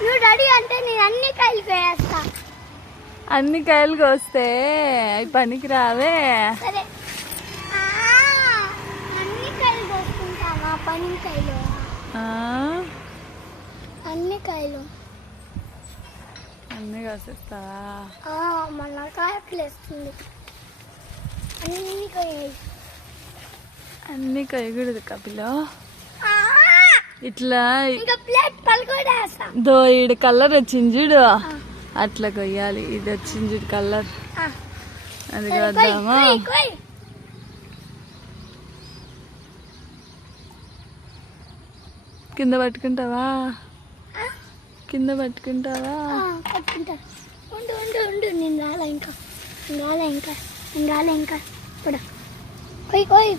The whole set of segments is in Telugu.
నువ్వు రెడీ అంటే నేను అన్ని కాయలు కోయేస్తా. అన్ని కాయలు కోస్తే అవి పనికి రావే. సరే అన్ని కాయలు కోసుకుంటావా? పని కాయలు అన్ని కాయలు అన్ని కోసేస్తావా? మన కాయలు వేస్తుంది. అన్ని కోయాలి. అన్ని కొయ్యకూడదు కపిలో. ఇట్లా దో ఈడు కలర్ వచ్చింది చూడు, అట్లా కొయ్యాలి. ఇది వచ్చింది చూడు కలర్, అది కొద్దామా? కింద పట్టుకుంటావా? కింద పట్టుకుంటావా? నేను రాలే ఇంకా, నేను రాలే ఇంకా. ఇప్పుడు కొయ్ కొయ్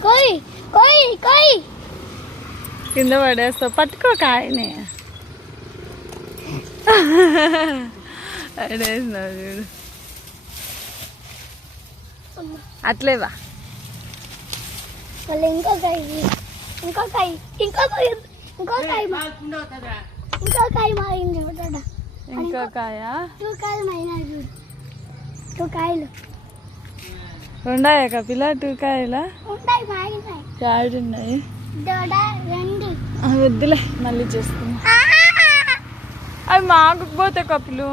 కొయ్ కొయ్ కింద పడేస్తావు. పట్టుకో కాయని. పడేసినావు చూడు. అట్లేవా? మళ్ళీ ఇంకో కాయ మారింది. ఇంకో కాయ? 2 కాయలు మైనా చూడు. 2 కాయలు ఉన్నాయా కపిల? 2 కాయలా? ఉంటాయి, మారినాయి. యాడున్నాయి? 2. వద్దులే, మళ్ళీ చేస్తున్నా. అవి మాకపోతే కపిలు.